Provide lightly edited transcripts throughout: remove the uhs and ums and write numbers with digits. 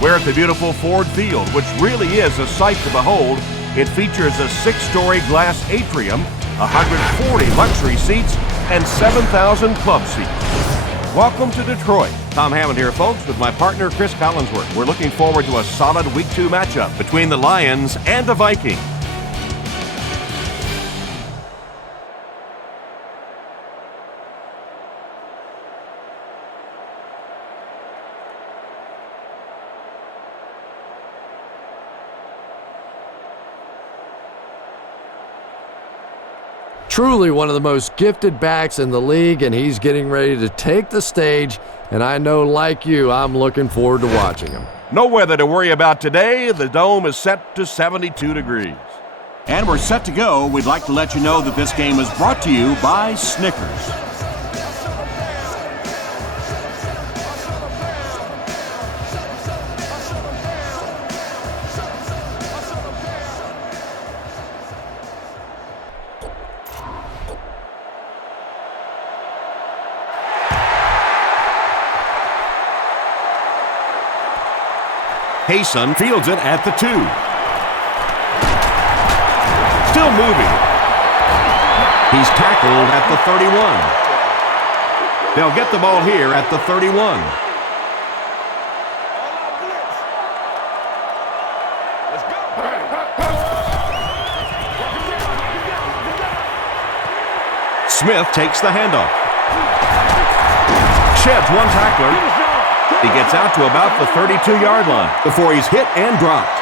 We're at the beautiful Ford Field, which really is a sight to behold. It features a 6-story glass atrium, 140 luxury seats, and 7,000 club seats. Welcome to Detroit. Tom Hammond here, folks, with my partner, Chris Collinsworth. We're looking forward to a solid Week 2 matchup between the Lions and the Vikings. Truly one of the most gifted backs in the league, and he's getting ready to take the stage, and I know, like you, I'm looking forward to watching him. No weather to worry about today. The dome is set to 72 degrees. And we're set to go. We'd like to let you know that this game is brought to you by Snickers. Hayson fields it at the 2. Still moving. He's tackled at the 31. They'll get the ball here at the 31. Smith takes the handoff. Sheds one tackler. He gets out to about the 32-yard line before he's hit and dropped.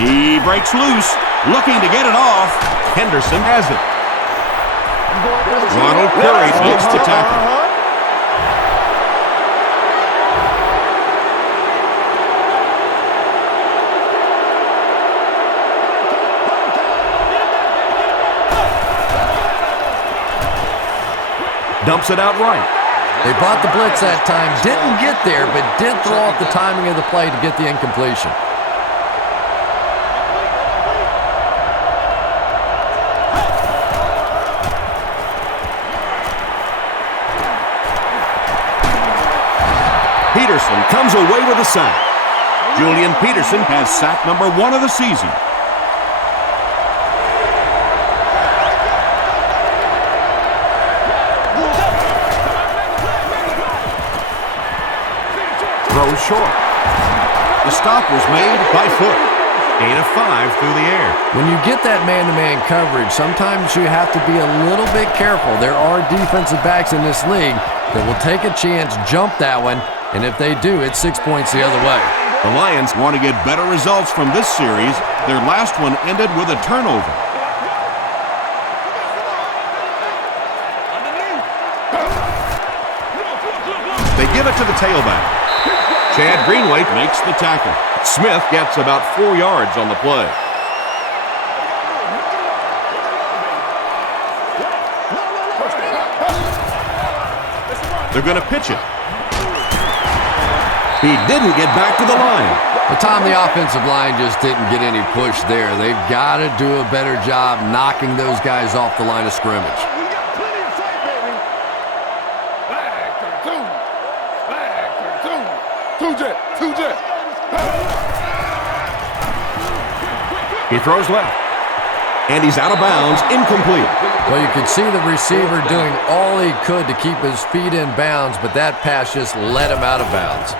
He breaks loose, looking to get it off. Henderson has it. Ronald Curry makes the tackle. Dumps it out right. They bought the blitz that time, didn't get there, but did throw off the timing of the play to get the incompletion. Peterson comes away with a sack. Julian Peterson has sack number 1 of the season. Throws short. The stop was made by foot. Gain of 5 through the air. When you get that man-to-man coverage, sometimes you have to be a little bit careful. There are defensive backs in this league that will take a chance, jump that one, and if they do, it's 6 points the other way. The Lions want to get better results from this series. Their last one ended with a turnover. They give it to the tailback. Chad Greenway makes the tackle. Smith gets about 4 yards on the play. They're going to pitch it. He didn't get back to the line. But Tom, the offensive line just didn't get any push there. They've got to do a better job knocking those guys off the line of scrimmage. He throws left. And he's out of bounds, incomplete. Well, you could see the receiver doing all he could to keep his feet in bounds, but that pass just let him out of bounds.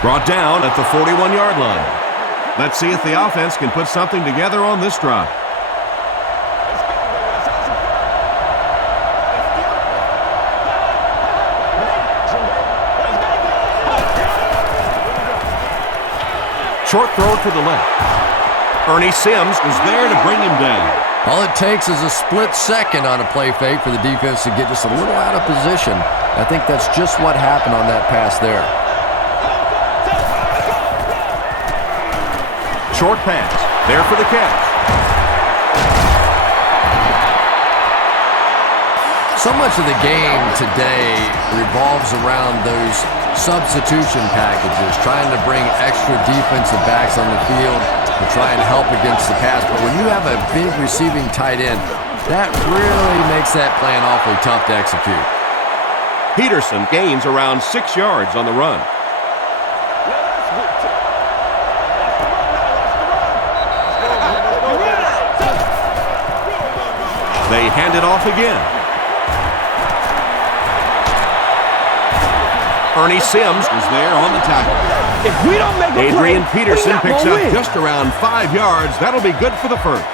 Brought down at the 41-yard line. Let's see if the offense can put something together on this drive. Short throw to the left. Ernie Sims was there to bring him down. All it takes is a split second on a play fake for the defense to get just a little out of position. I think that's just what happened on that pass there. Short pass. There for the catch. So much of the game today revolves around those substitution packages, trying to bring extra defensive backs on the field to try and help against the pass. But when you have a big receiving tight end, that really makes that plan awfully tough to execute. Peterson gains around 6 yards on the run. They hand it off again. Ernie Sims is there on the tackle. If we don't make a Adrian play, Peterson we picks not up gonna win. just around 5 yards. That'll be good for the first.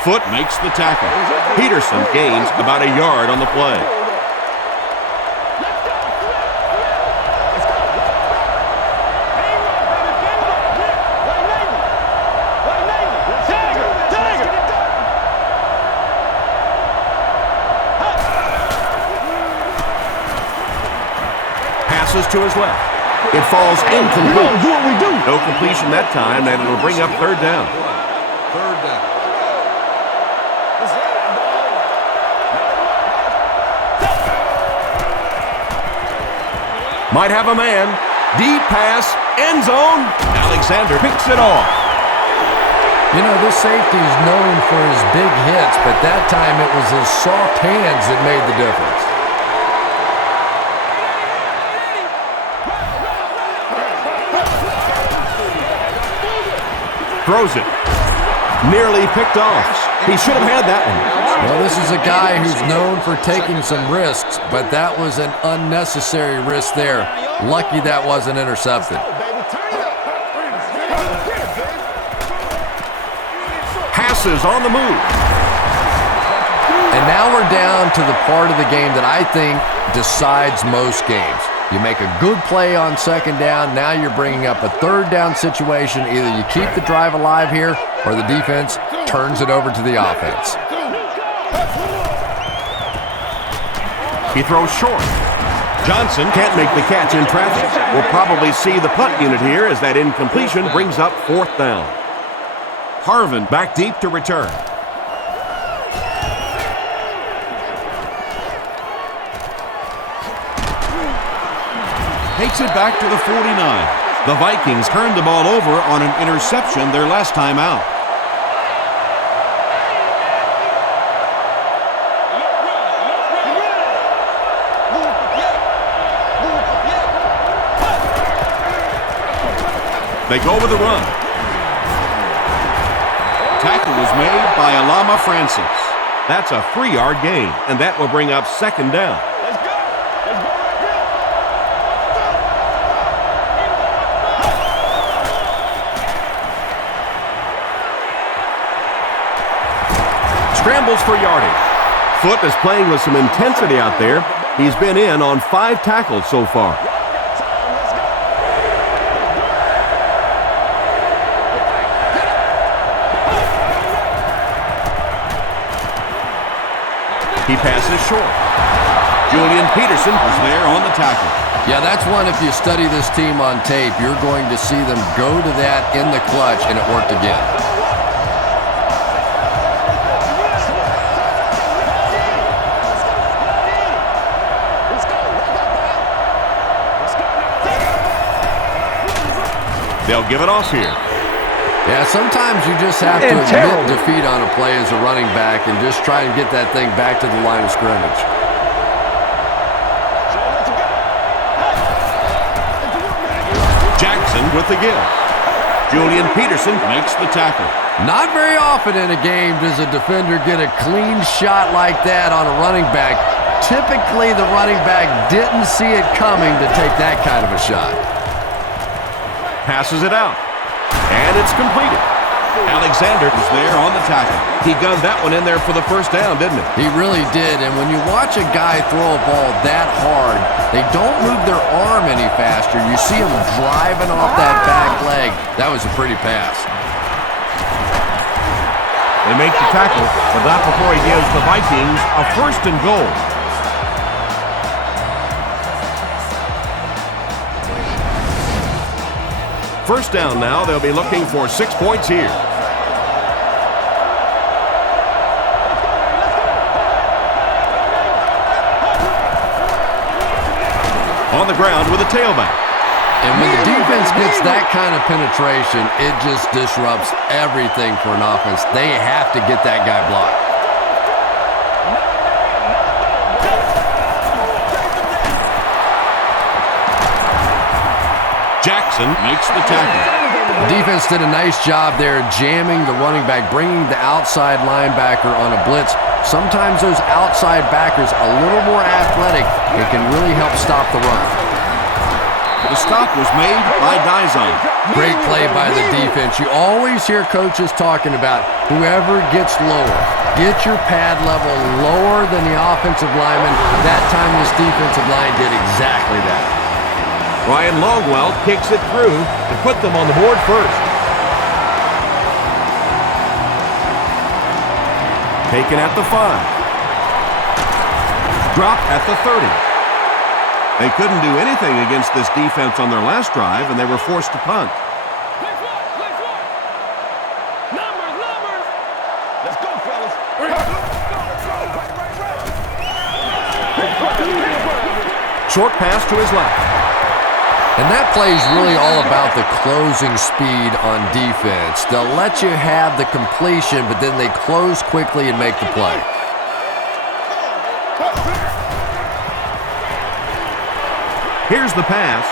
Foot makes the tackle. Peterson gains about a yard on the play. Passes to his left. It falls incomplete. Do what we do. No completion that time, and it'll bring up third down. Third down. Might have a man. Deep pass. End zone. Alexander picks it off. You know, this safety is known for his big hits, but that time it was his soft hands that made the difference. Throws it. Nearly picked off. He should have had that one. Well, this is a guy who's known for taking some risks, but that was an unnecessary risk there. Lucky that wasn't intercepted. Passes on the move. And now we're down to the part of the game that I think decides most games. You make a good play on second down, now you're bringing up a third down situation. Either you keep the drive alive here, or the defense turns it over to the offense. He throws short. Johnson can't make the catch in traffic. We'll probably see the punt unit here as that incompletion brings up fourth down. Harvin back deep to return. Takes it back to the 49. The Vikings turned the ball over on an interception their last time out. They go with the run. Tackle was made by Alama Francis. That's a 3-yard gain, and that will bring up second down. Scrambles for yardage. Foot is playing with some intensity out there. He's been in on 5 tackles so far. He passes short. Julian Peterson is there on the tackle. Yeah, that's one, if you study this team on tape, you're going to see them go to that in the clutch, and it worked again. They'll give it off here. Yeah, sometimes you just have to admit defeat on a play as a running back and just try and get that thing back to the line of scrimmage. Jackson with the give. Julian Peterson makes the tackle. Not very often in a game does a defender get a clean shot like that on a running back. Typically, the running back didn't see it coming to take that kind of a shot. Passes it out. And it's completed. Alexander is there on the tackle. He gunned that one in there for the first down, didn't he? He really did, and when you watch a guy throw a ball that hard, they don't move their arm any faster. You see him driving off that back leg. That was a pretty pass. They make the tackle, but not before he gives the Vikings a 1st and goal. First down now, they'll be looking for 6 points here. On the ground with a tailback. And when the defense gets that kind of penetration, it just disrupts everything for an offense. They have to get that guy blocked. Jackson makes the tackle. The defense did a nice job there jamming the running back, bringing the outside linebacker on a blitz. Sometimes those outside backers a little more athletic and can really help stop the run. The stop was made by Dizon. Great play by the defense. You always hear coaches talking about whoever gets lower. Get your pad level lower than the offensive lineman. That time this defensive line did exactly that. Ryan Longwell kicks it through to put them on the board first. Taken at the 5. Dropped at the 30. They couldn't do anything against this defense on their last drive, and they were forced to punt. Numbers. Let's go, fellas. Short pass to his left. And that play is really all about the closing speed on defense. They'll let you have the completion, but then they close quickly and make the play. Here's the pass,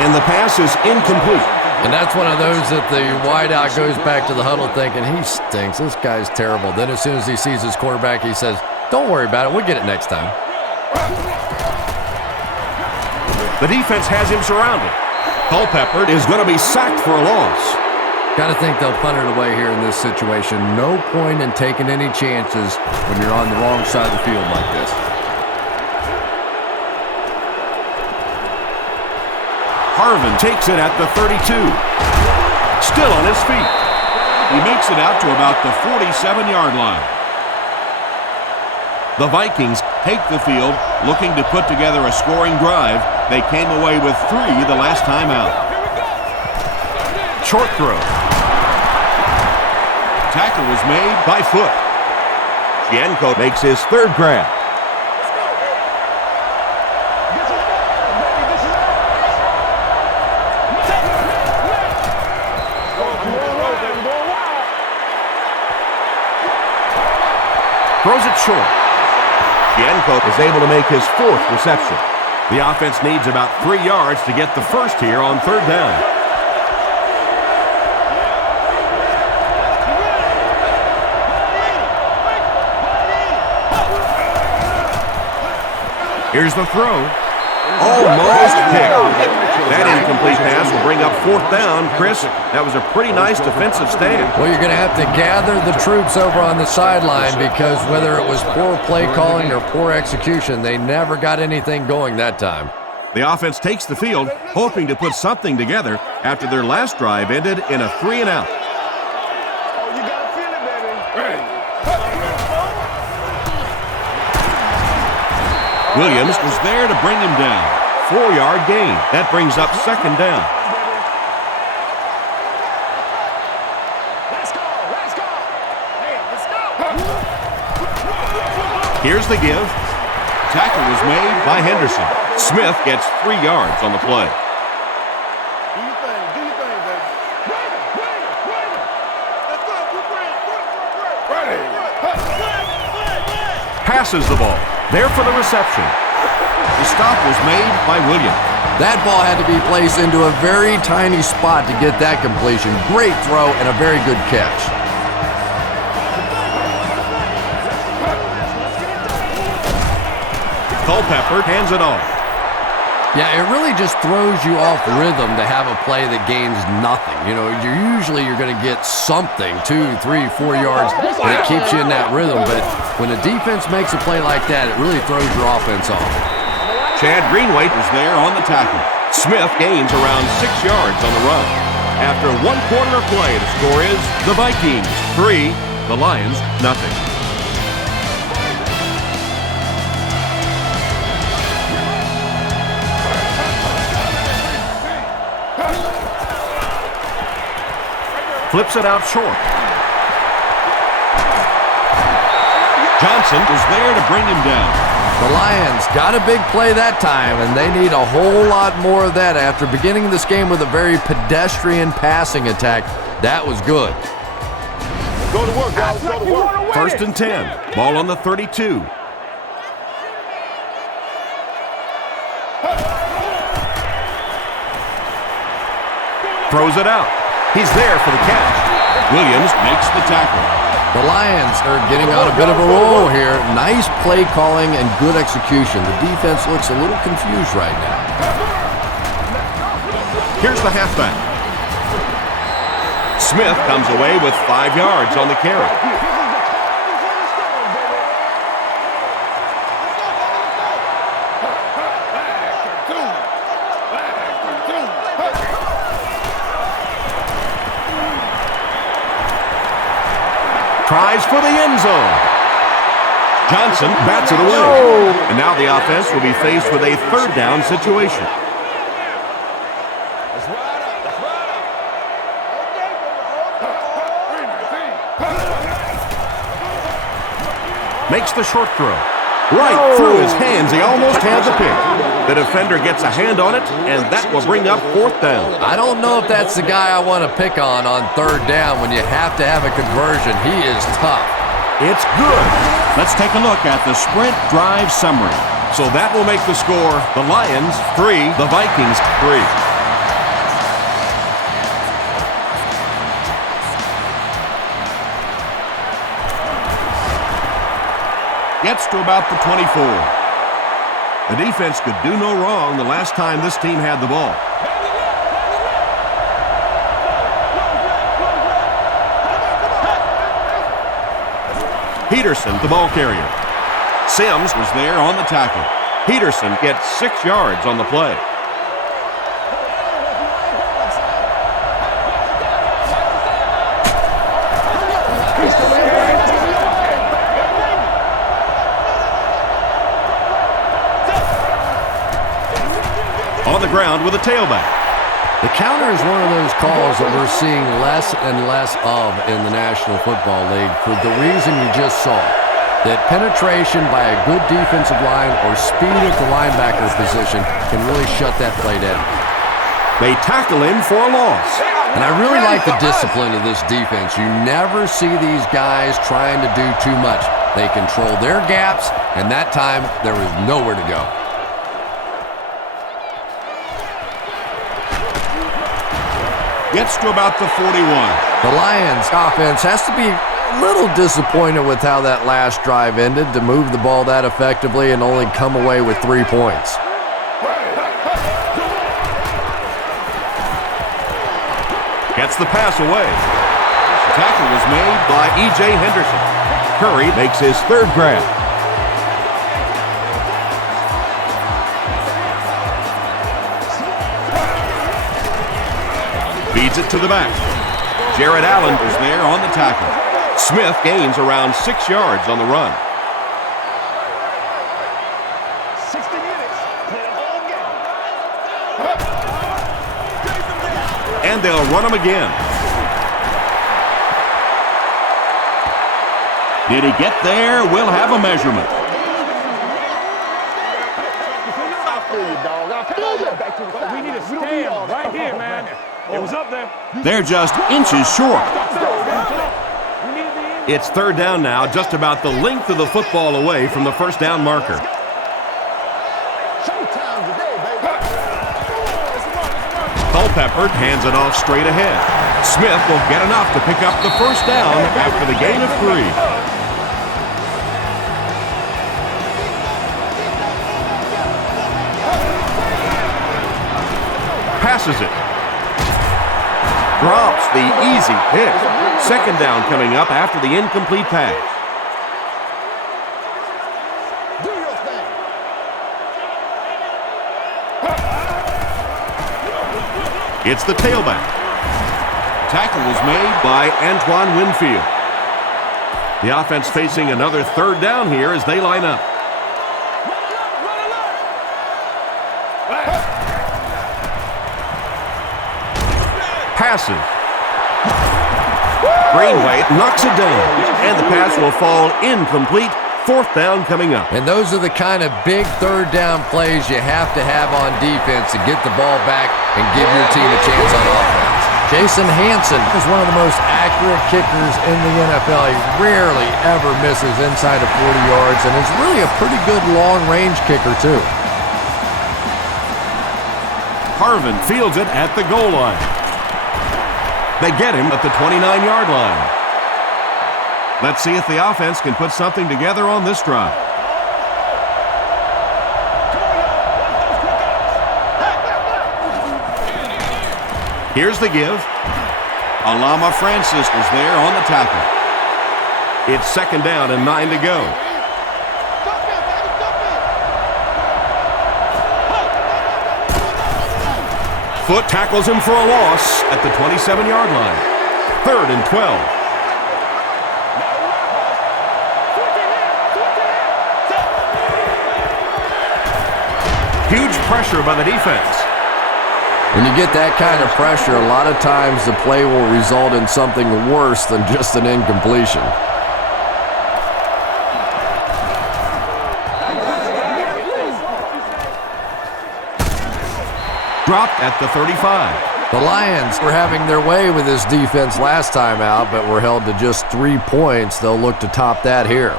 and the pass is incomplete. And that's one of those that the wideout goes back to the huddle thinking, he stinks, this guy's terrible. Then as soon as he sees his quarterback, he says, don't worry about it, we'll get it next time. The defense has him surrounded. Culpepper is going to be sacked for a loss. Got to think they'll punt it away here in this situation. No point in taking any chances when you're on the wrong side of the field like this. Harvin takes it at the 32. Still on his feet. He makes it out to about the 47-yard line. The Vikings take the field, looking to put together a scoring drive. They came away with 3 the last time out. Short throw. Tackle was made by foot. Gianco makes his 3rd grab. Throws it short. Gianco is able to make his 4th reception. The offense needs about 3 yards to get the first here on 3rd down. Here's the throw. Almost picked. That incomplete pass will bring up 4th down. Chris, that was a pretty nice defensive stand. Well, you're going to have to gather the troops over on the sideline because whether it was poor play calling or poor execution, they never got anything going that time. The offense takes the field, hoping to put something together after their last drive ended in a 3-and-out. Williams was there to bring him down. 4-yard gain. That brings up 2nd down. Let's go. Here's the give. Tackle was made by Henderson. Smith gets 3 yards on the play. Do your thing, baby. Passes the ball. There for the reception. The stop was made by Williams. That ball had to be placed into a very tiny spot to get that completion. Great throw and a very good catch. Culpepper hands it off. Yeah, it really just throws you off rhythm to have a play that gains nothing. You know, you're going to get something, 2, 3, 4 yards, and it keeps you in that rhythm. But when a defense makes a play like that, it really throws your offense off. Chad Greenway Was there on the tackle. Smith gains around 6 yards on the run. After 1 quarter of play, the score is the Vikings 3, The Lions, nothing. Flips it out short. Johnson was there to bring him down. The Lions got a big play that time, and they need a whole lot more of that after beginning this game with a very pedestrian passing attack. That was good. Go to work, guys. Go to work. 1st and 10. Ball on the 32. Throws it out. He's there for the catch. Williams makes the tackle. The Lions are getting on a bit of a roll here. Nice play calling and good execution. The defense looks a little confused right now. Here's the halfback. Smith comes away with 5 yards on the carry. Tries for the end zone. Johnson bats it away. And now the offense will be faced with a 3rd down situation. Makes the short throw. Right through his hands. He almost had the pick. The defender gets a hand on it, and that will bring up 4th down. I don't know if that's the guy I want to pick on 3rd down when you have to have a conversion. He is tough. It's good. Let's take a look at the sprint drive summary. So that will make the score the Lions 3, the Vikings 3. Gets to about the 24. The defense could do no wrong the last time this team had the ball. Peterson, the ball carrier. Sims was there on the tackle. Peterson gets 6 yards on the play. On the ground with a tailback. The counter is one of those calls that we're seeing less and less of in the National Football League for the reason you just saw. That penetration by a good defensive line or speed at the linebacker position can really shut that play down. They tackle him for a loss. And I really like the discipline of this defense. You never see these guys trying to do too much. They control their gaps, and that time there was nowhere to go. Gets to about the 41. The Lions offense has to be a little disappointed with how that last drive ended to move the ball that effectively and only come away with 3 points. Gets the pass away. The tackle was made by E.J. Henderson. Curry makes his 3rd grab. Feeds it to the back. Jared Allen was there on the tackle. Smith gains around 6 yards on the run. 60 minutes. Play the whole game. And they'll run him again. Did he get there? We'll have a measurement. We need to stand right here, man. It was up there. They're just inches short. It's 3rd down now, just about the length of the football away from the 1st down marker. Culpepper hands it off straight ahead. Smith will get enough to pick up the 1st down after the gain of 3. Passes it. Drops the easy pick. 2nd down coming up after the incomplete pass. It's the tailback. Tackle was made by Antoine Winfield. The offense facing another third down here as they line up. Passes. Greenway knocks it down, and the pass will fall incomplete. Fourth down coming up. And those are the kind of big third down plays you have to have on defense to get the ball back and give your team a chance on offense. Jason Hansen is one of the most accurate kickers in the NFL. He rarely ever misses inside of 40 yards and is really a pretty good long-range kicker, too. Harvin fields it at the goal line. They get him at the 29-yard line. Let's see if the offense can put something together on this drive. Here's the give. Alama Francis was there on the tackle. It's second down and 9 to go. Foot tackles him for a loss at the 27-yard line. Third and 12. Huge pressure by the defense. When you get that kind of pressure, a lot of times the play will result in something worse than just an incompletion. Dropped at the 35. The Lions were having their way with this defense last time out, but were held to just 3 points. They'll look to top that here.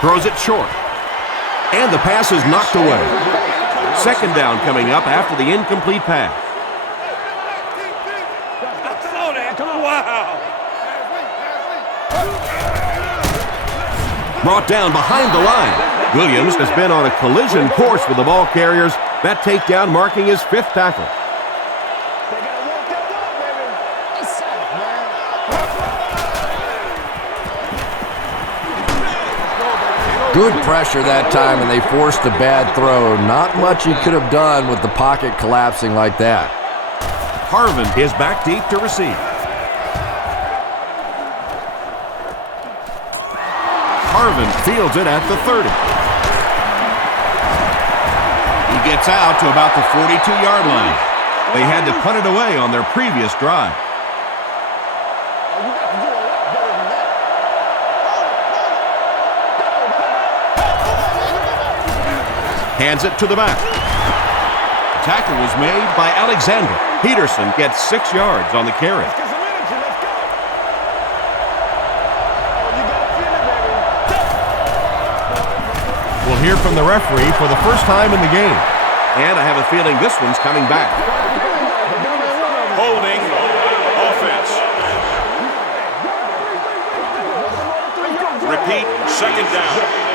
Throws it short. And the pass is knocked away. Second down coming up after the incomplete pass. Wow. Brought down behind the line. Williams has been on a collision course with the ball carriers. That takedown marking his 5th tackle. Good pressure that time, and they forced a bad throw. Not much he could have done with the pocket collapsing like that. Harvin is back deep to receive. Harvin fields it at the 30. He gets out to about the 42-yard line. They had to punt it away on their previous drive. Hands it to the back. Tackle was made by Alexander. Peterson gets 6 yards on the carry. We'll hear from the referee for the first time in the game. And I have a feeling this one's coming back. Holding offense. Repeat, second down.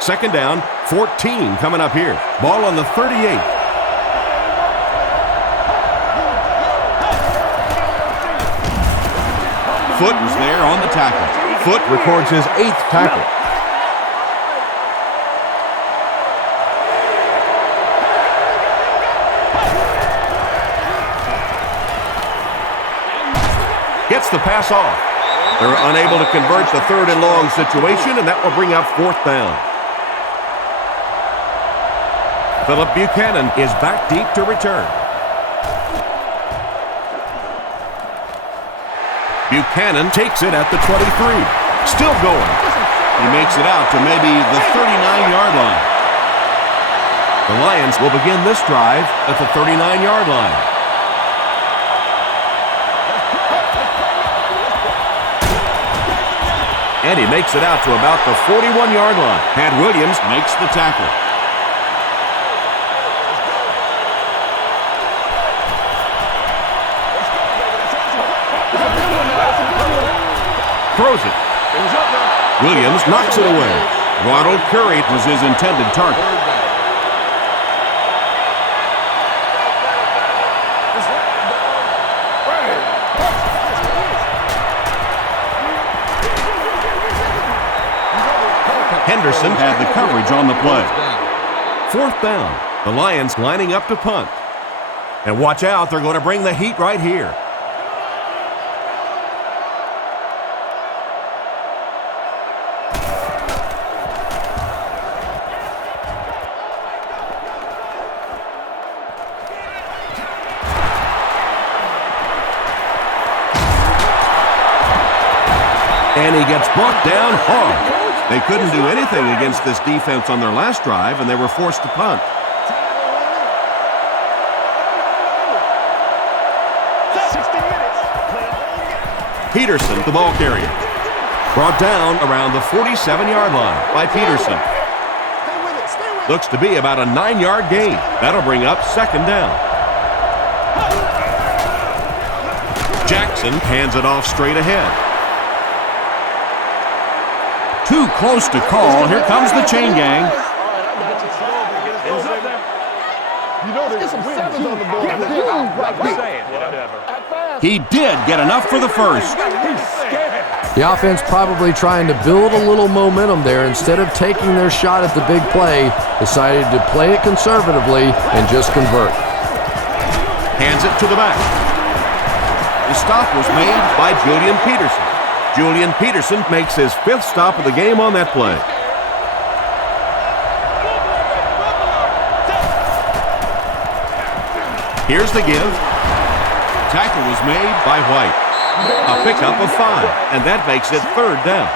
Second down, 14 coming up here. Ball on the 38. Foot was there on the tackle. Foot records his 8th tackle. Gets the pass off. They're unable to convert the third and long situation, and that will bring up 4th down. Philip Buchanan is back deep to return. Buchanan takes it at the 23. Still going. He makes it out to maybe the 39-yard line. The Lions will begin this drive at the 39-yard line. And he makes it out to about the 41-yard line. Pat Williams makes the tackle. Throws it. Williams knocks it away. Ronald Curry was his intended target. Henderson had the coverage on the play. 4th down. The Lions lining up to punt. And watch out, they're going to bring the heat right here. And he gets brought down hard. They couldn't do anything against this defense on their last drive, and they were forced to punt. Peterson, the ball carrier. Brought down around the 47-yard line by Peterson. Looks to be about a 9-yard gain. That'll bring up second down. Jackson hands it off straight ahead. Too close to call. Here comes the chain gang. He did get enough for the first. The offense probably trying to build a little momentum there. Instead of taking their shot at the big play, decided to play it conservatively and just convert. Hands it to the back. The stop was made by Julian Peterson. Julian Peterson makes his 5th stop of the game on that play. Here's the give. Tackle was made by White. A pickup of 5, and that makes it third down.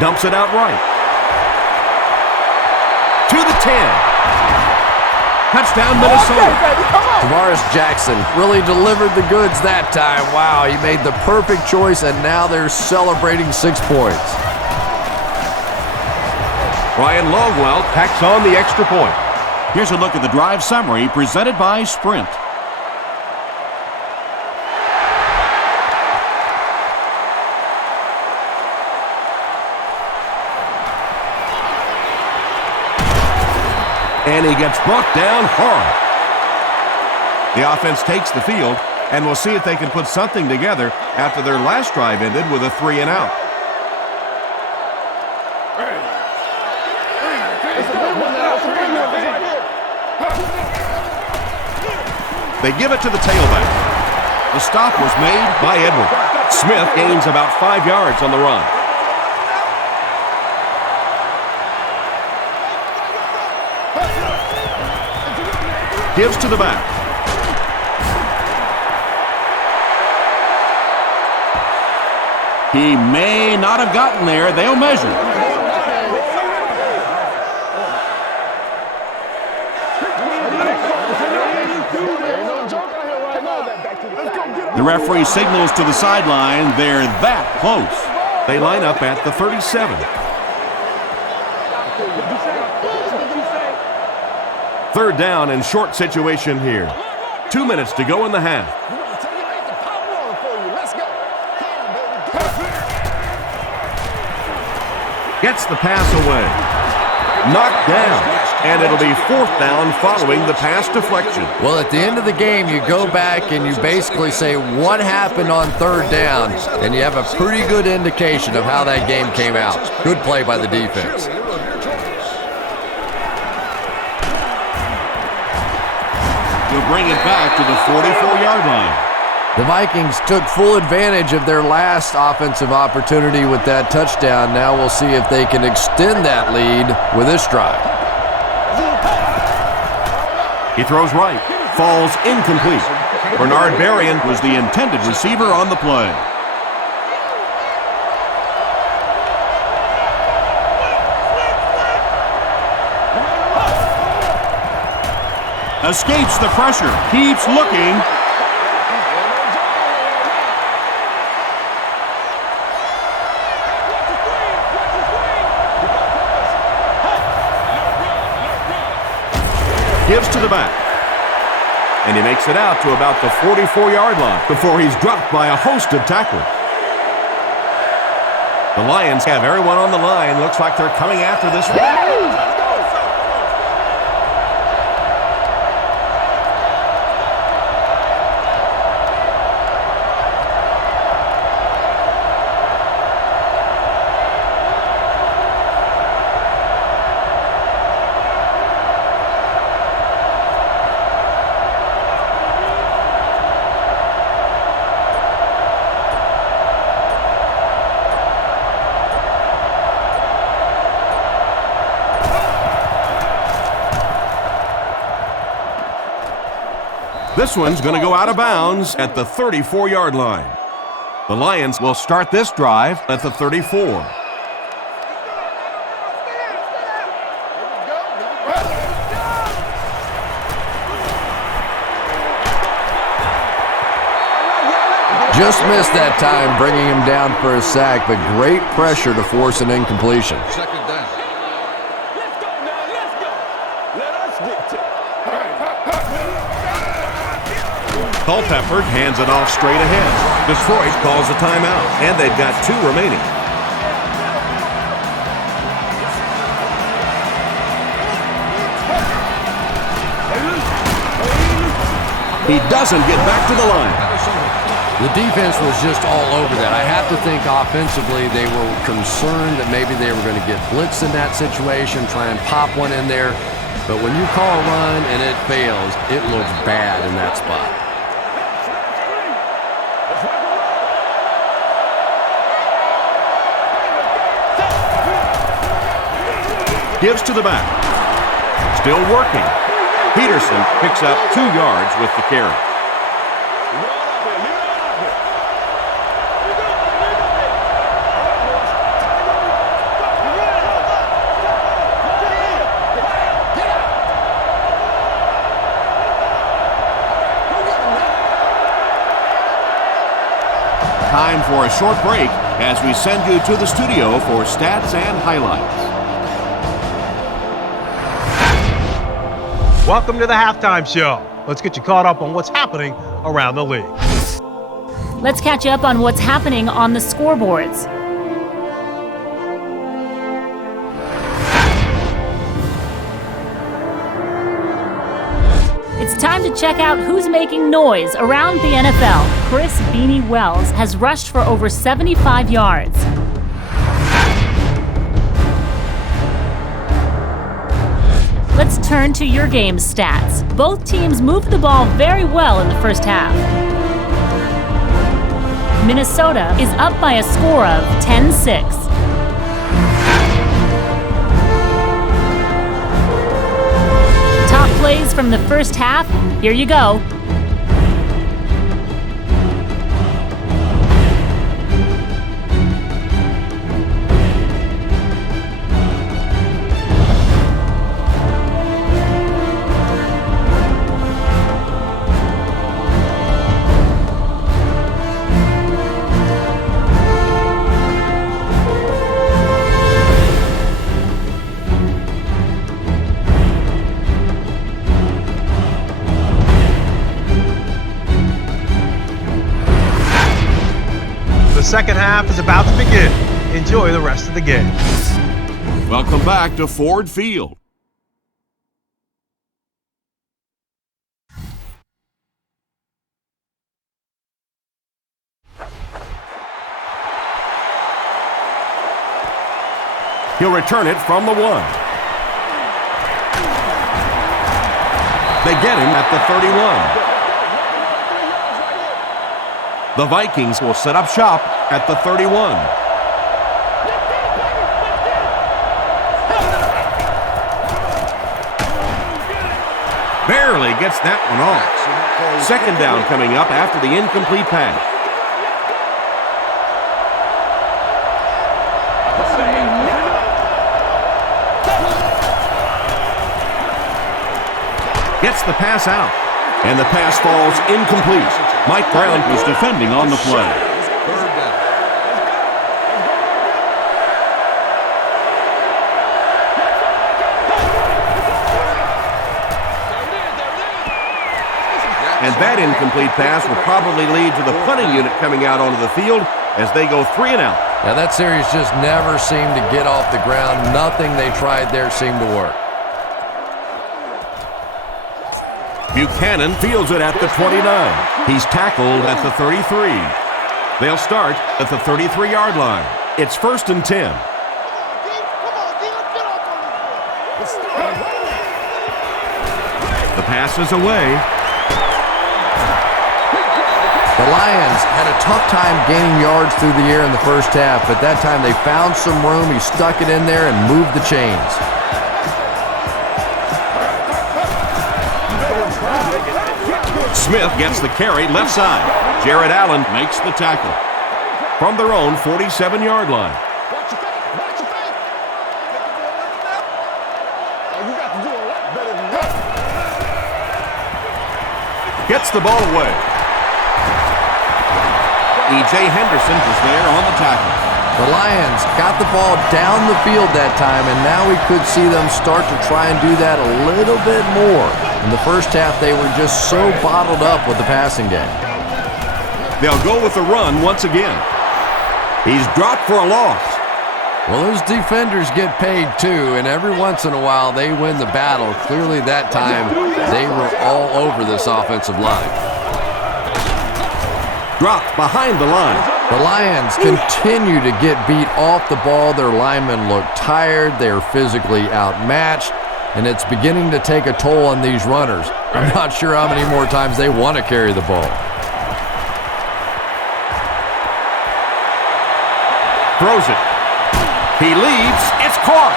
Dumps it out right. To the 10. Touchdown, Minnesota. Tavares Jackson really delivered the goods that time. Wow, he made the perfect choice, and now they're celebrating 6 points. Ryan Longwell tacks on the extra point. Here's a look at the drive summary presented by Sprint. And he gets brought down hard. The offense takes the field, and we'll see if they can put something together after their last drive ended with a 3-and-out. They give it to the tailback. The stop was made by Edwards. Smith gains about 5 yards on the run. Gives to the back. He may not have gotten there. They'll measure. The referee signals to the sideline. They're that close. They line up at the 37. Third down and short situation here. 2 minutes to go in the half. Gets the pass away. Knocked down. And it'll be 4th down following the pass deflection. Well, at the end of the game, you go back and you basically say what happened on 3rd down, and you have a pretty good indication of how that game came out. Good play by the defense. We'll bring it back to the 44-yard line. The Vikings took full advantage of their last offensive opportunity with that touchdown. Now we'll see if they can extend that lead with this drive. He throws right. Falls incomplete. Bernard Berrien was the intended receiver on the play. Escapes the pressure. Keeps looking. Gives to the back. And he makes it out to about the 44-yard line before he's dropped by a host of tacklers. The Lions have everyone on the line. Looks like they're coming after this one. This one's going to go out of bounds at the 34-yard line. The Lions will start this drive at the 34. Just missed that time, bringing him down for a sack, but great pressure to force an incompletion. Second down. Let's go now, let's go. Let us dictate. Culpepper hands it off straight ahead. Detroit calls a timeout, and they've got 2 remaining. He doesn't get back to the line. The defense was just all over that. I have to think offensively they were concerned that maybe they were going to get blitzed in that situation, try and pop one in there. But when you call a run and it fails, it looks bad in that spot. Gives to the back. Still working. Peterson picks up 2 yards with the carry. Time for a short break as we send you to the studio for stats and highlights. Welcome to the halftime show. Let's get you caught up on what's happening around the league. Let's catch you up on what's happening on the scoreboards. It's time to check out who's making noise around the NFL. Chris Beanie Wells has rushed for over 75 yards. Let's turn to your game's stats. Both teams moved the ball very well in the first half. Minnesota is up by a score of 10-6. Top plays from the first half, here you go. The second half is about to begin. Enjoy the rest of the game. Welcome back to Ford Field. He'll return it from the 1. They get him at the 31. The Vikings will set up shop at the 31. Barely gets that one off. Second down coming up after the incomplete pass. Gets the pass out. And the pass falls incomplete. Mike Brown was defending on the play. Third down. And that incomplete pass will probably lead to the punting unit coming out onto the field as they go 3 and out. Now that series just never seemed to get off the ground. Nothing they tried there seemed to work. Buchanan fields it at the 29. He's tackled at the 33. They'll start at the 33-yard line. It's 1st and 10. The pass is away. The Lions had a tough time gaining yards through the air in the first half, but that time they found some room. He stuck it in there and moved the chains. Smith gets the carry left side. Jared Allen makes the tackle. From their own 47-yard line. Gets the ball away. E.J. Henderson is there on the tackle. The Lions got the ball down the field that time, and now we could see them start to try and do that a little bit more. In the first half, they were just so bottled up with the passing game. They'll go with the run once again. He's dropped for a loss. Well, those defenders get paid too, and every once in a while they win the battle. Clearly that time they were all over this offensive line. Dropped behind the line. The Lions continue to get beat off the ball. Their linemen look tired. They're physically outmatched, and it's beginning to take a toll on these runners. I'm not sure how many more times they want to carry the ball. Throws it. He leads. It's caught.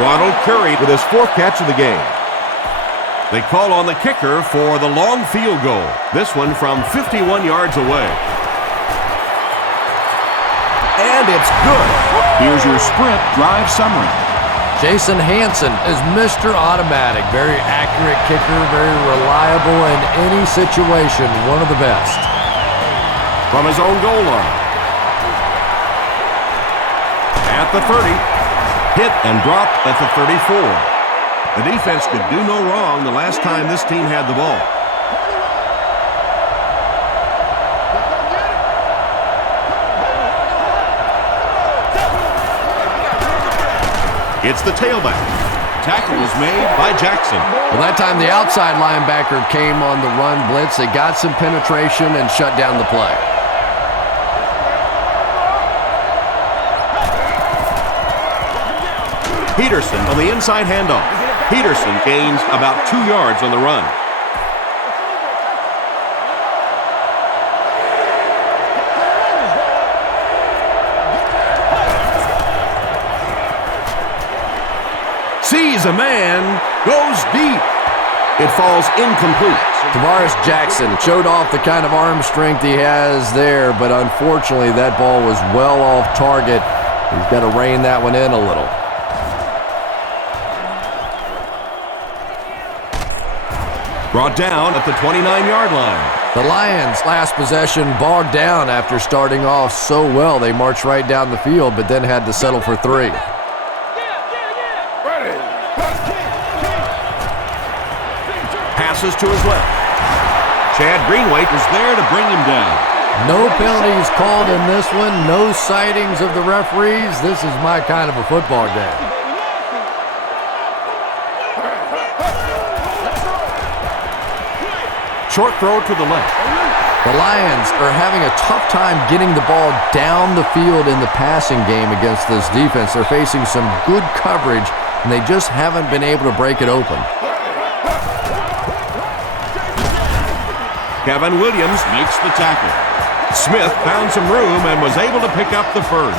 Ronald Curry with his 4th catch of the game. They call on the kicker for the long field goal. This one from 51 yards away. And it's good. Here's your sprint drive summary. Jason Hansen is Mr. Automatic. Very accurate kicker, very reliable in any situation. One of the best. From his own goal line. At the 30. Hit and dropped at the 34. The defense could do no wrong the last time this team had the ball. It's the tailback. Tackle was made by Jackson. Well, that time the outside linebacker came on the run blitz. They got some penetration and shut down the play. Peterson on the inside handoff. Peterson gains about 2 yards on the run. Sees a man, goes deep. It falls incomplete. Tavares Jackson showed off the kind of arm strength he has there, but unfortunately that ball was well off target. He's got to rein that one in a little. Brought down at the 29-yard line. The Lions' last possession bogged down after starting off so well. They marched right down the field, but then had to settle for 3. Passes to his left. Chad Greenway is there to bring him down. No penalties called in this one. No sightings of the referees. This is my kind of a football game. Short throw to the left. The Lions are having a tough time getting the ball down the field in the passing game against this defense. They're facing some good coverage, and they just haven't been able to break it open. Kevin Williams makes the tackle. Smith found some room and was able to pick up the first.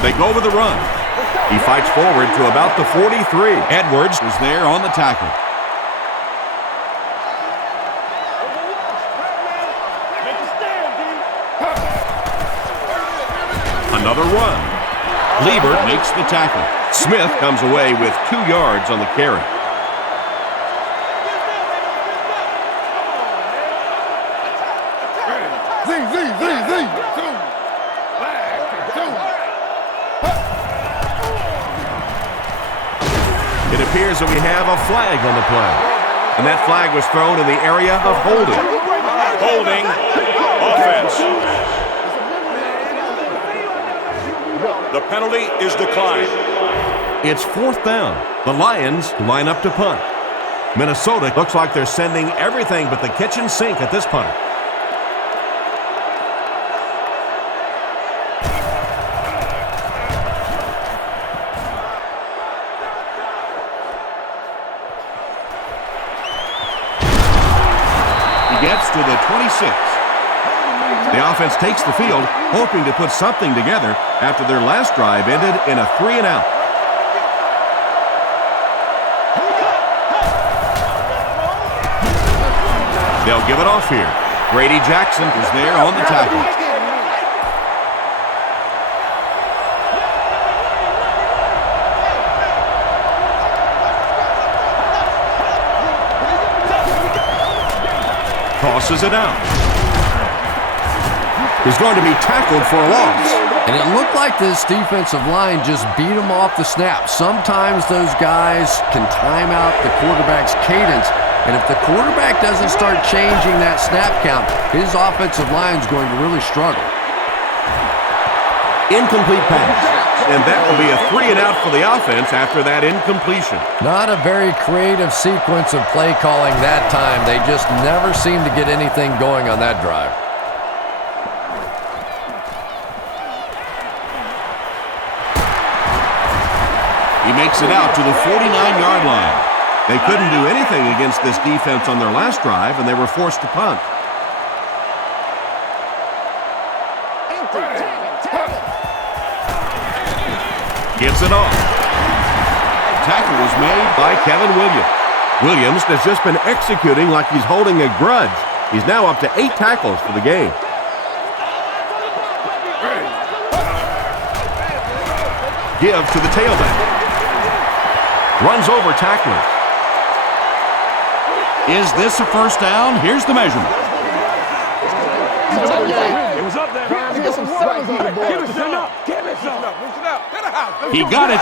They go with the run. He fights forward to about the 43. Edwards is there on the tackle. Another run. Liebert makes the tackle. Smith comes away with 2 yards on the carry. It appears that we have a flag on the play. And that flag was thrown in the area of holding. Holding. Offense. The penalty is declined. It's 4th down. The Lions line up to punt. Minnesota looks like they're sending everything but the kitchen sink at this punt. Gets to the 26. The offense takes the field, hoping to put something together after their last drive ended in a 3-and-out. They'll give it off here. Grady Jackson is there on the tackle. Tosses it out. He's going to be tackled for a loss. And it looked like this defensive line just beat him off the snap. Sometimes those guys can time out the quarterback's cadence. And if the quarterback doesn't start changing that snap count, his offensive line is going to really struggle. Incomplete pass. And that will be a 3-and-out for the offense after that incompletion. Not a very creative sequence of play calling that time. They just never seem to get anything going on that drive. He makes it out to the 49-yard line. They couldn't do anything against this defense on their last drive, and they were forced to punt. Gives it off. Tackle was made by Kevin Williams. Williams has just been executing like he's holding a grudge. He's now up to 8 tackles for the game. Give to the tailback. Runs over tacklers. Is this a first down? Here's the measurement. It was up there. Give it some up. Give it some up. He got it.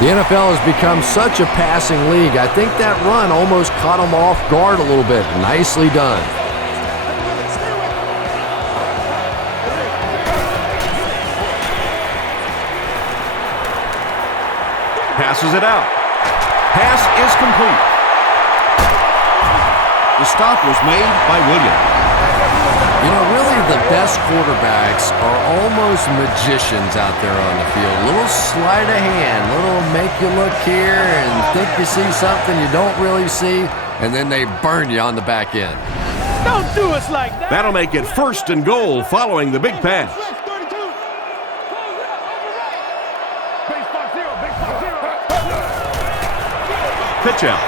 The NFL has become such a passing league. I think that run almost caught him off guard a little bit. Nicely done. Passes it out. Pass is complete. The stop was made by Williams. You know, really the best quarterbacks are almost magicians out there on the field. Little sleight of hand, little make you look here and think you see something you don't really see, and then they burn you on the back end. Don't do us like that. That'll make it 1st and goal following the big pass. Pitch out.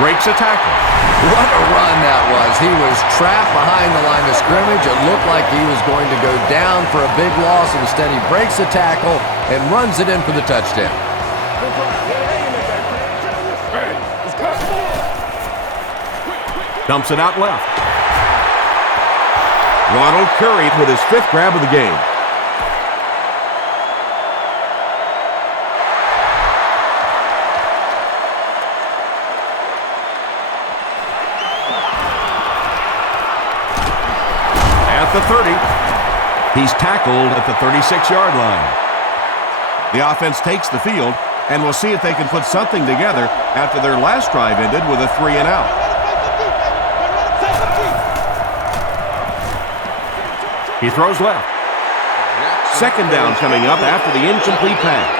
Breaks a tackle. What a run that was. He was trapped behind the line of scrimmage. It looked like he was going to go down for a big loss. Instead, he breaks a tackle and runs it in for the touchdown. Dumps it out left. Ronald Curry with his 5th grab of the game. At the 30. He's tackled at the 36-yard line. The offense takes the field, and we'll see if they can put something together after their last drive ended with a 3-and-out. He throws left. 2nd down coming up after the incomplete pass.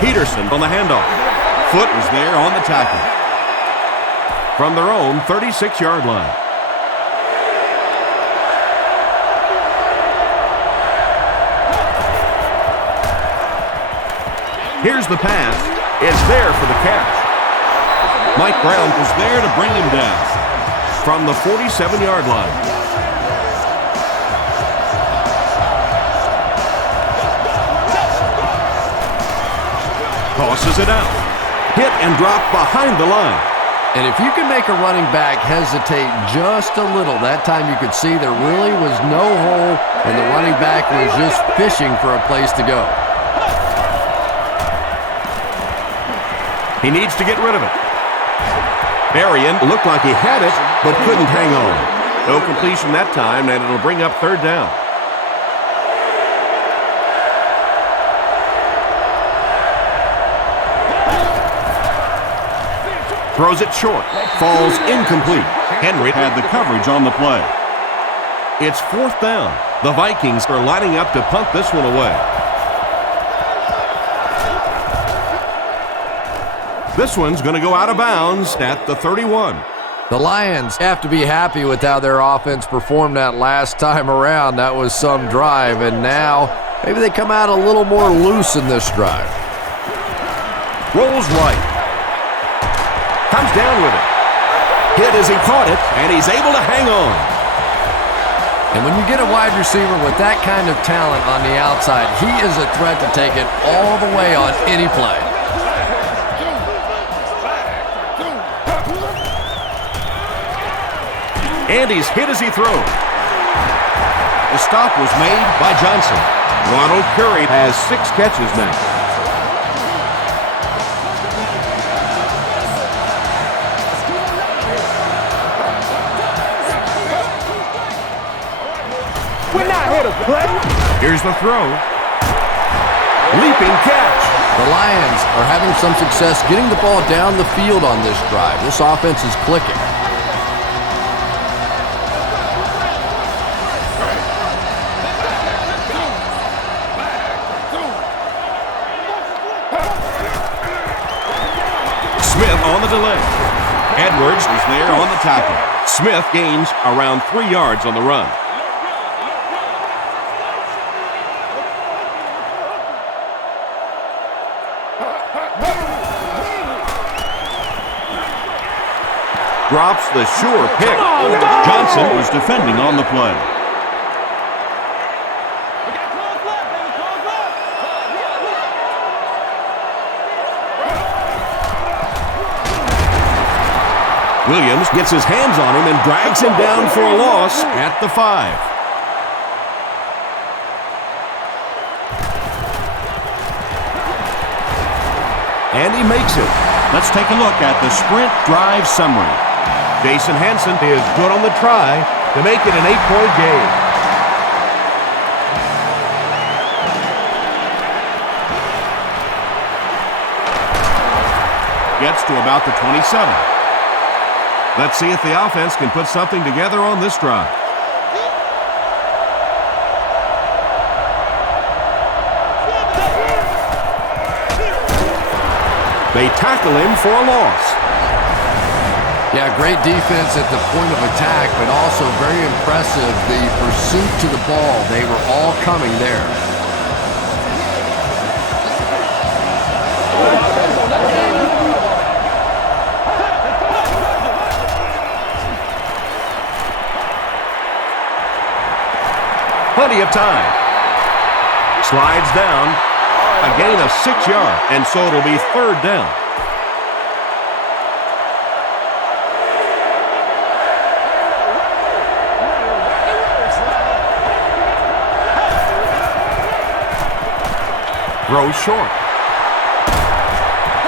Peterson on the handoff. Foot was there on the tackle. From their own 36-yard line. Here's the pass. It's there for the catch. Mike Brown was there to bring him down from the 47-yard line. Tosses it out. Hit and drop behind the line. And if you can make a running back hesitate just a little, that time you could see there really was no hole and the running back was just fishing for a place to go. He needs to get rid of it. Berrien looked like he had it, but couldn't hang on. No completion that time, and it'll bring up 3rd down. Throws it short. Falls incomplete. Henry had the coverage on the play. It's 4th down. The Vikings are lining up to punt this one away. This one's going to go out of bounds at the 31. The Lions have to be happy with how their offense performed that last time around. That was some drive, and now maybe they come out a little more loose in this drive. Rolls right. Comes down with it. Hit as he caught it, and he's able to hang on. And when you get a wide receiver with that kind of talent on the outside, he is a threat to take it all the way on any play. And he's hit as he throws. The stop was made by Johnson. Ronald Curry has 6 catches now. We're not here to play. Here's the throw. Leaping catch. The Lions are having some success getting the ball down the field on this drive. This offense is clicking. Smith on the delay. Edwards is there on the tackle. Smith gains around 3 yards on the run. Drops the sure pick. Johnson was defending on the play. Williams gets his hands on him and drags him down for a loss at the 5. And he makes it. Let's take a look at the sprint drive summary. Jason Hansen is good on the try to make it an 8-point game. Gets to about the 27. Let's see if the offense can put something together on this drive. They tackle him for a loss. Yeah, great defense at the point of attack, but also very impressive the pursuit to the ball. They were all coming there. Plenty of time. Slides down. A gain of 6 yards, and so it'll be 3rd down. Throws short.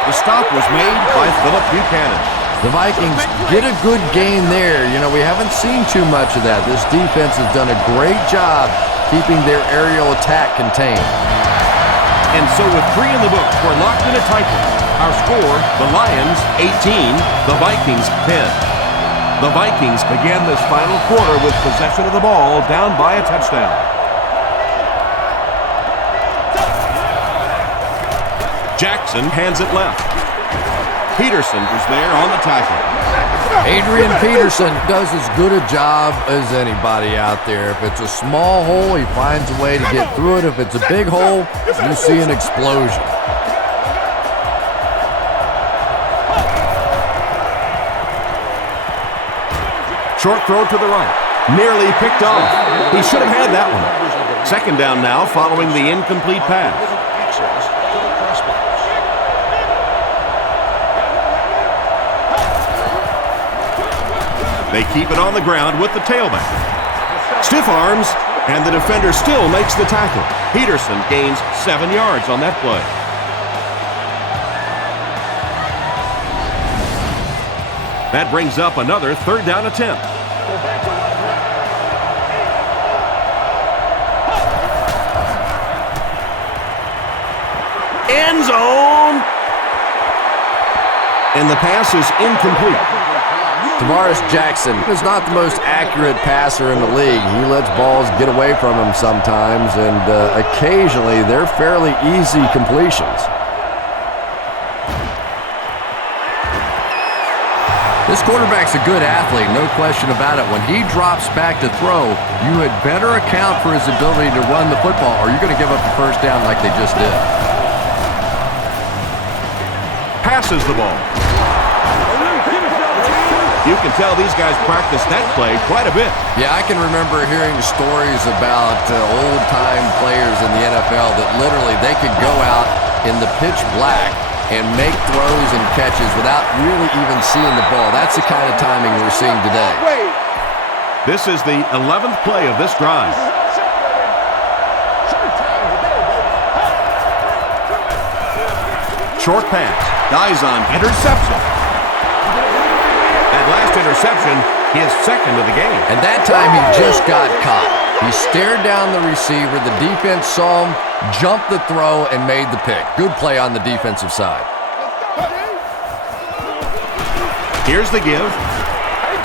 The stop was made by Philip Buchanan. The Vikings get a good gain there. You know, we haven't seen too much of that. This defense has done a great job keeping their aerial attack contained. And so with 3 in the books, we're locked in a tight one. Our score, the Lions 18, the Vikings 10. The Vikings begin this final quarter with possession of the ball, down by a touchdown. Jackson hands it left. Peterson was there on the tackle. Adrian Peterson does as good a job as anybody out there. If it's a small hole, he finds a way to get through it. If it's a big hole, you see an explosion. Short throw to the right. Nearly picked off. He should have had that one. 2nd down now following the incomplete pass. They keep it on the ground with the tailback. Stiff arms, and the defender still makes the tackle. Peterson gains 7 yards on that play. That brings up another 3rd down attempt. End zone! And the pass is incomplete. Tavares Jackson is not the most accurate passer in the league. He lets balls get away from him sometimes, and occasionally they're fairly easy completions. This quarterback's a good athlete, no question about it. When he drops back to throw, you had better account for his ability to run the football, or you're going to give up the first down like they just did. Passes the ball. You can tell these guys practice that play quite a bit. Yeah, I can remember hearing stories about old-time players in the NFL that literally they could go out in the pitch black and make throws and catches without really even seeing the ball. That's the kind of timing we're seeing today. This is the 11th play of this drive. Short pass. Dies on interception. That last interception, his second of the game. And that time he just got caught. He stared down the receiver. The defense saw him, jumped the throw, and made the pick. Good play on the defensive side. Here's the give.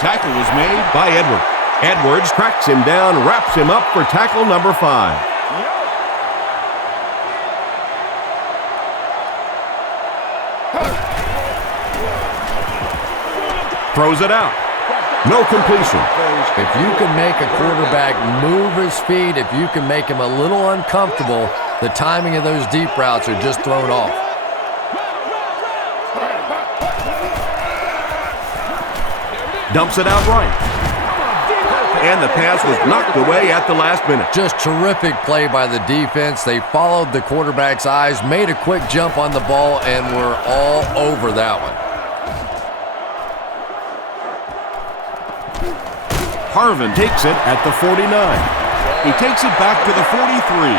Tackle was made by Edwards. Edwards tracks him down, wraps him up for tackle number 5. Throws it out. No completion. If you can make a quarterback move his feet, if you can make him a little uncomfortable, the timing of those deep routes are just thrown off. Dumps it out right. And the pass was knocked away at the last minute. Just terrific play by the defense. They followed the quarterback's eyes, made a quick jump on the ball, and were all over that one. Harvin takes it at the 49. He takes it back to the 43.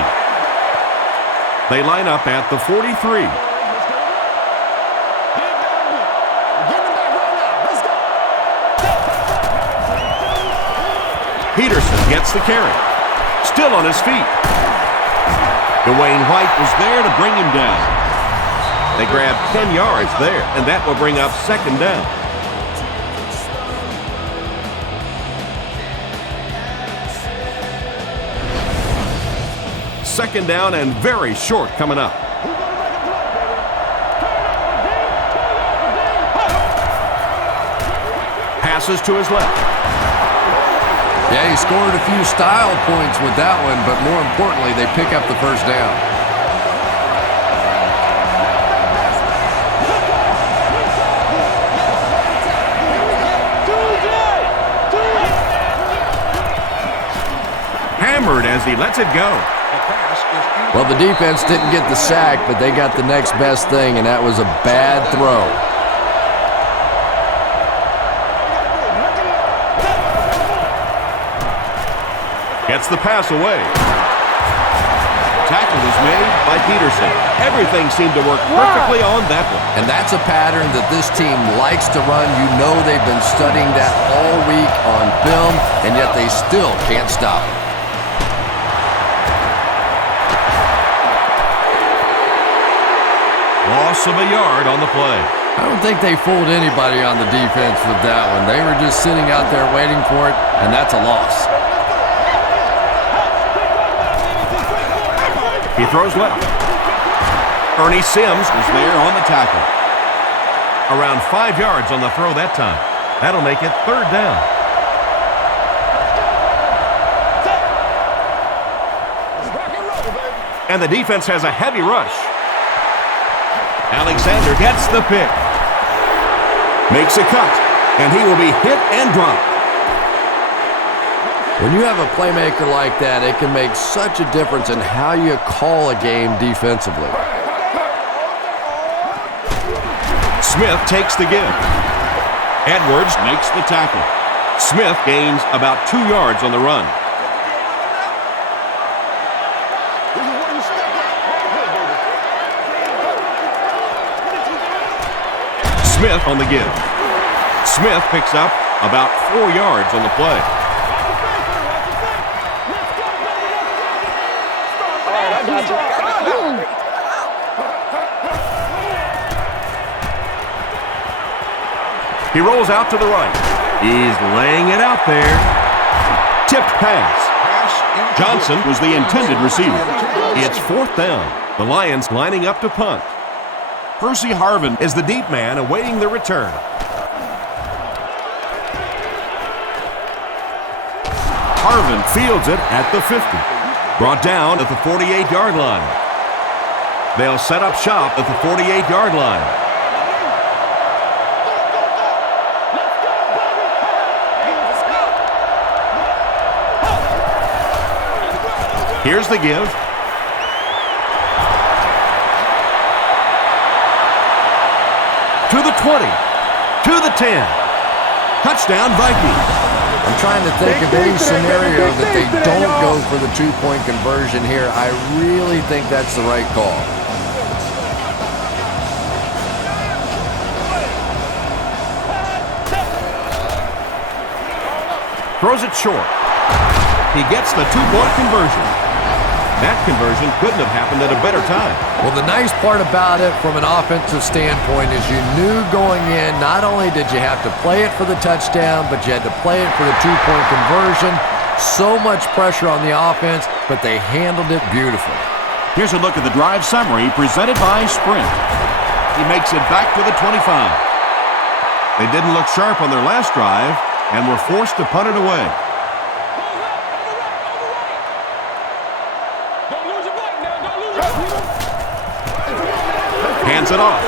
They line up at the 43. Peterson gets the carry. Still on his feet. Dwayne White was there to bring him down. They grab 10 yards there, and that will bring up second down. Second down and very short coming up. Passes to his left. Yeah, he scored a few style points with that one, but more importantly, they pick up the first down. Hammered as he lets it go. Well, the defense didn't get the sack, but they got the next best thing, and that was a bad throw. Gets the pass away. Tackle was made by Peterson. Everything seemed to work perfectly on that one. And that's a pattern that this team likes to run. You know they've been studying that all week on film, and yet they still can't stop it. Loss of a yard on the play. I don't think they fooled anybody on the defense with that one. They were just sitting out there waiting for it, and that's a loss. He throws left. Ernie Sims was there on the tackle. Around 5 yards on the throw that time. That'll make it third down. And the defense has a heavy rush. Alexander gets the pick. Makes a cut. And he will be hit and dropped. When you have a playmaker like that, it can make such a difference in how you call a game defensively. Smith takes the give. Edwards makes the tackle. Smith gains about 2 yards on the run. Smith on the give. Smith picks up about 4 yards on the play. He rolls out to the right. He's laying it out there. Tipped pass. Johnson was the intended receiver. It's fourth down. The Lions lining up to punt. Percy Harvin is the deep man awaiting the return. Harvin fields it at the 50. Brought down at the 48-yard line. They'll set up shop at the 48-yard line. Here's the give. To the 20. To the 10. Touchdown, Vikings. I'm trying to think of any scenario that they don't go for the two-point conversion here. I really think that's the right call. Throws it short. He gets the two-point conversion. That conversion couldn't have happened at a better time. Well, the nice part about it from an offensive standpoint is you knew going in, not only did you have to play it for the touchdown, but you had to play it for the two-point conversion. So much pressure on the offense, but they handled it beautifully. Here's a look at the drive summary presented by Sprint. He makes it back to the 25. They didn't look sharp on their last drive and were forced to punt it away. Hands it off.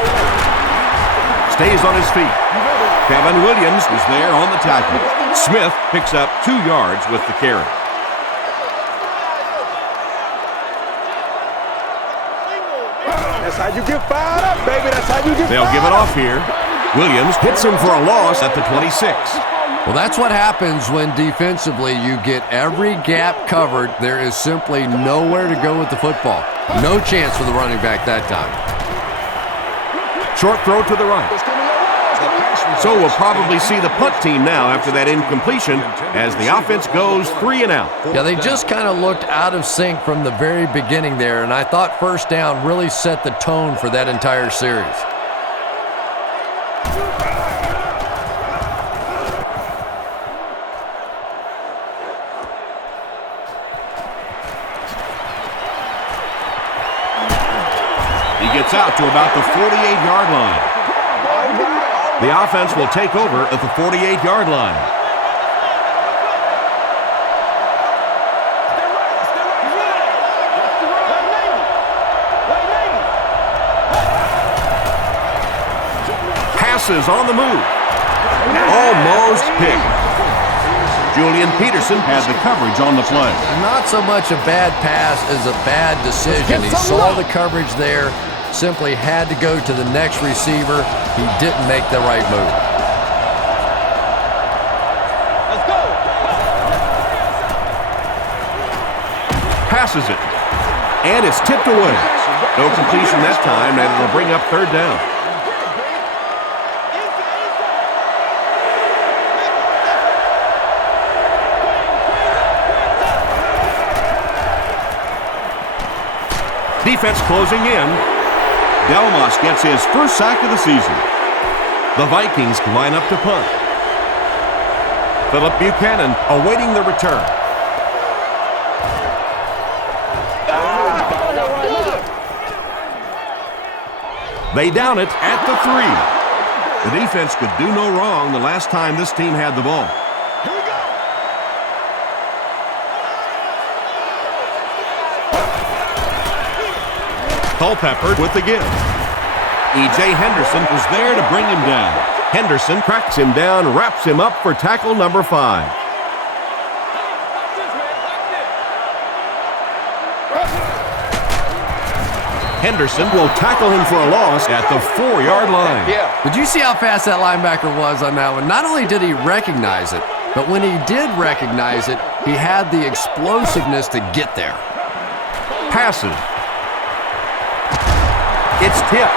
Stays on his feet. Kevin Williams is there on the tackle. Smith picks up 2 yards with the carry. That's how you get fired up, baby. That's how you get They'll give it off here. Williams hits him for a loss at the 26. Well, that's what happens when defensively you get every gap covered. There is simply nowhere to go with the football. No chance for the running back that time. Short throw to the right. So we'll probably see the punt team now after that incompletion as the offense goes 3 and out. Yeah, they just kind of looked out of sync from the very beginning there, and I thought first down really set the tone for that entire series. Gets out to about the 48-yard line. The offense will take over at the 48-yard line. Passes on the move. Almost picked. Julian Peterson had the coverage on the play. Not so much a bad pass as a bad decision. He saw the coverage there. Simply had to go to the next receiver. He didn't make the right move. Let's go. Passes it. And it's tipped away. No completion that time, and it'll bring up 3rd down. Defense closing in. Delmas gets his first sack of the season. The Vikings line up to punt. Philip Buchanan awaiting the return. They down it at the 3. The defense could do no wrong the last time this team had the ball. Culpepper with the give. E.J. Henderson was there to bring him down. Henderson cracks him down, wraps him up for tackle number 5. Henderson will tackle him for a loss at the 4-yard line. Did you see how fast that linebacker was on that one? Not only did he recognize it, but when he did recognize it, he had the explosiveness to get there. Passes. It's tipped,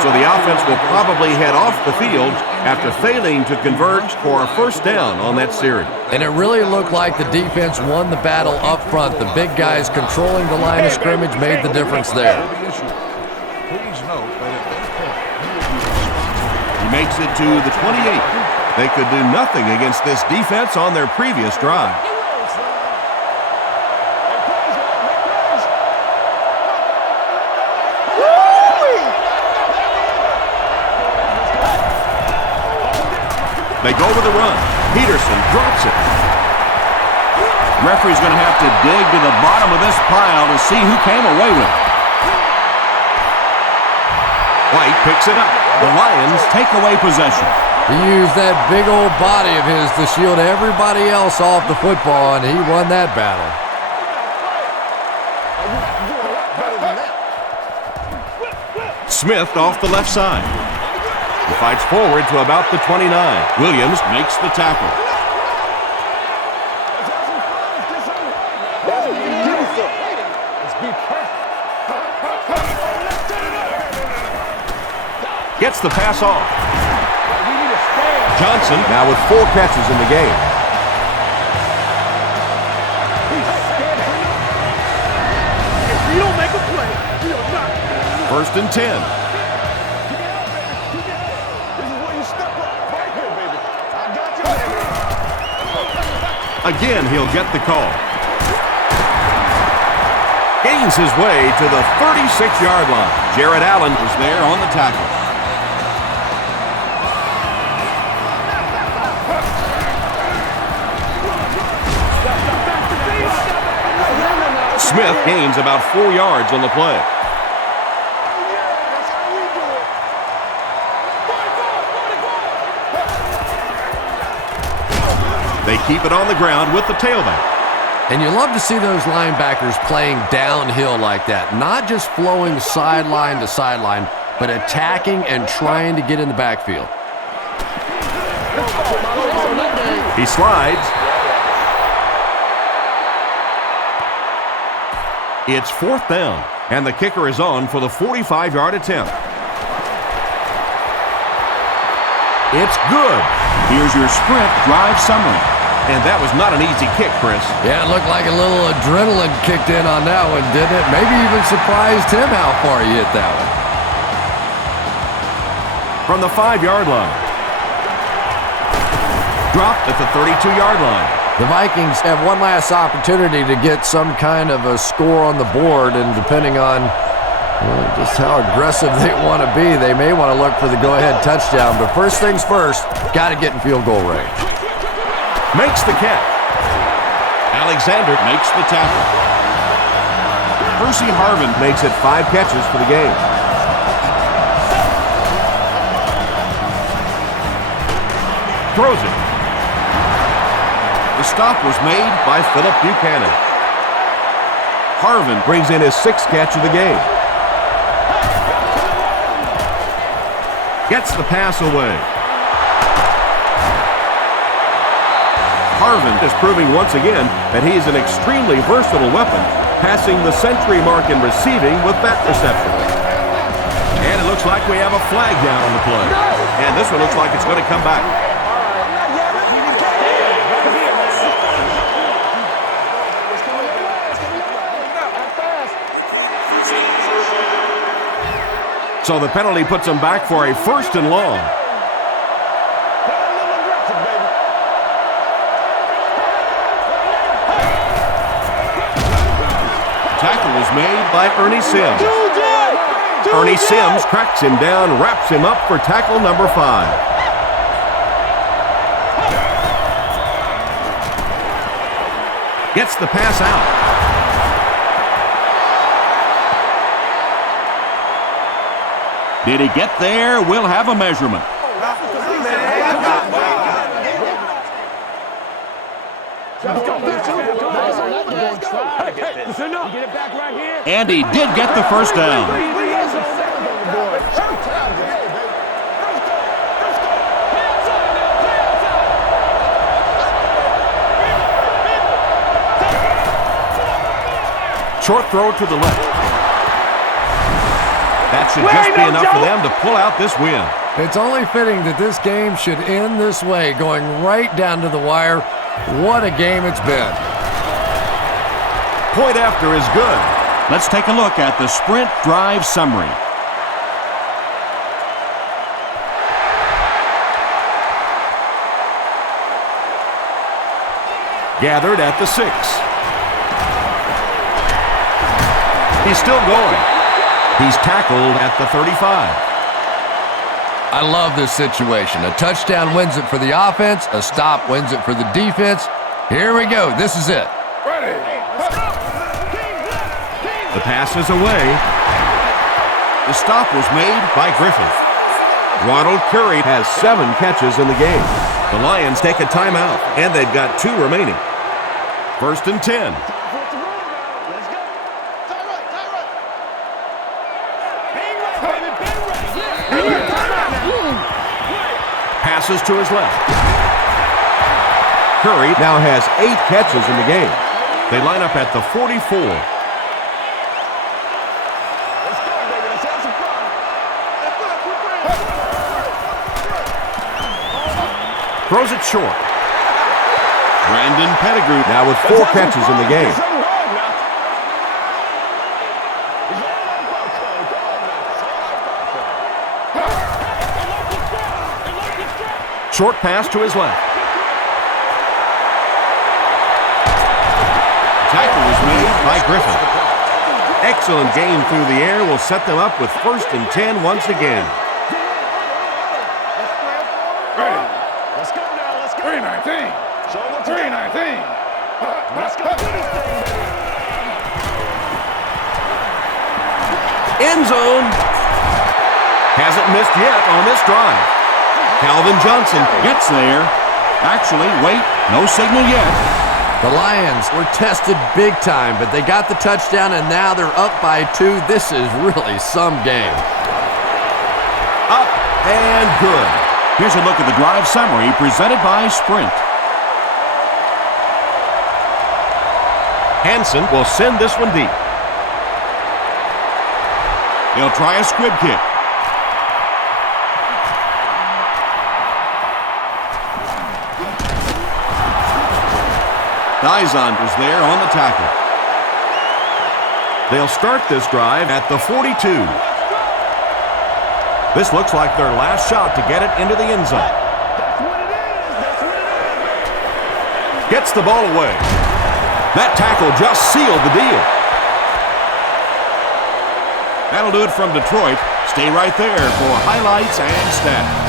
so the offense will probably head off the field after failing to convert for a first down on that series. And it really looked like the defense won the battle up front. The big guys controlling the line of scrimmage made the difference there. He makes it to the 28. They could do nothing against this defense on their previous drive. They go with a run. Peterson drops it. Referee's going to have to dig to the bottom of this pile to see who came away with it. White picks it up. The Lions take away possession. He used that big old body of his to shield everybody else off the football, and he won that battle. Smith off the left side. He fights forward to about the 29. Williams makes the tackle. Gets the pass off. Johnson Now with 4 catches in the game. If you don't make a play, you are not. 1st and 10. This is where you step up right here, baby. I got you. Again, he'll get the call. Gains his way to the 36-yard line. Jared Allen is there on the tackle. Smith gains about 4 yards on the play. They keep it on the ground with the tailback. And you love to see those linebackers playing downhill like that, not just flowing sideline to sideline, but attacking and trying to get in the backfield. He slides. It's 4th down, and the kicker is on for the 45-yard attempt. It's good. Here's your sprint drive summary. And that was not an easy kick, Chris. Yeah, it looked like a little adrenaline kicked in on that one, didn't it? Maybe even surprised him how far he hit that one. From the 5-yard line. Dropped at the 32-yard line. The Vikings have one last opportunity to get some kind of a score on the board, and depending on just how aggressive they want to be, they may want to look for the go-ahead touchdown. But first things first, got to get in field goal range. Makes the catch. Alexander makes the tackle. Percy Harvin Makes it 5 catches for the game. throws it. The stop was made by Philip Buchanan. Harvin brings in his 6th catch of the game. Gets the pass away. Harvin is proving once again that he is an extremely versatile weapon, passing the century mark in receiving with that reception. And it looks like we have a flag down on the play. And this one looks like it's going to come back. So the penalty puts them back for a 1st and long. Tackle is made by Ernie Sims. Ernie Sims cracks him down, wraps him up for tackle number 5. Gets the pass out. Did he get there? We'll have a measurement. And he did get the first down. Short throw to the left. That should just be enough for them to pull out this win. It's only fitting that this game should end this way, going right down to the wire. What a game it's been. Point after is good. Let's take a look at the sprint drive summary. Gathered at the 6. He's still going. He's tackled at the 35. I love this situation. A touchdown wins it for the offense. A stop wins it for the defense. Here we go. This is it. The pass is away. The stop was made by Griffin. Ronald Curry has 7 catches in the game. The Lions take a timeout, and they've got 2 remaining. 1st and 10. Passes to his left. Curry now has 8 catches in the game. They line up at the 44. Throws it short. Brandon Pettigrew now with 4 catches in the game. Short pass to his left. Tackle was made by Griffin. Excellent game through the air will set them up with 1st and 10 once again. Let's go now. Let's go. 319. 319. Let's go do this thing, baby. End zone. Hasn't missed yet on this drive. Calvin Johnson gets there. Actually, wait, no signal yet. The Lions were tested big time, but they got the touchdown, and now they're up by 2. This is really some game. Up and good. Here's a look at the drive summary presented by Sprint. Hansen will send this one deep. He'll try a squib kick. Dizon was there on the tackle. They'll start this drive at the 42. This looks like their last shot to get it into the end zone. Gets the ball away. That tackle just sealed the deal. That'll do it from Detroit. Stay right there for highlights and stats.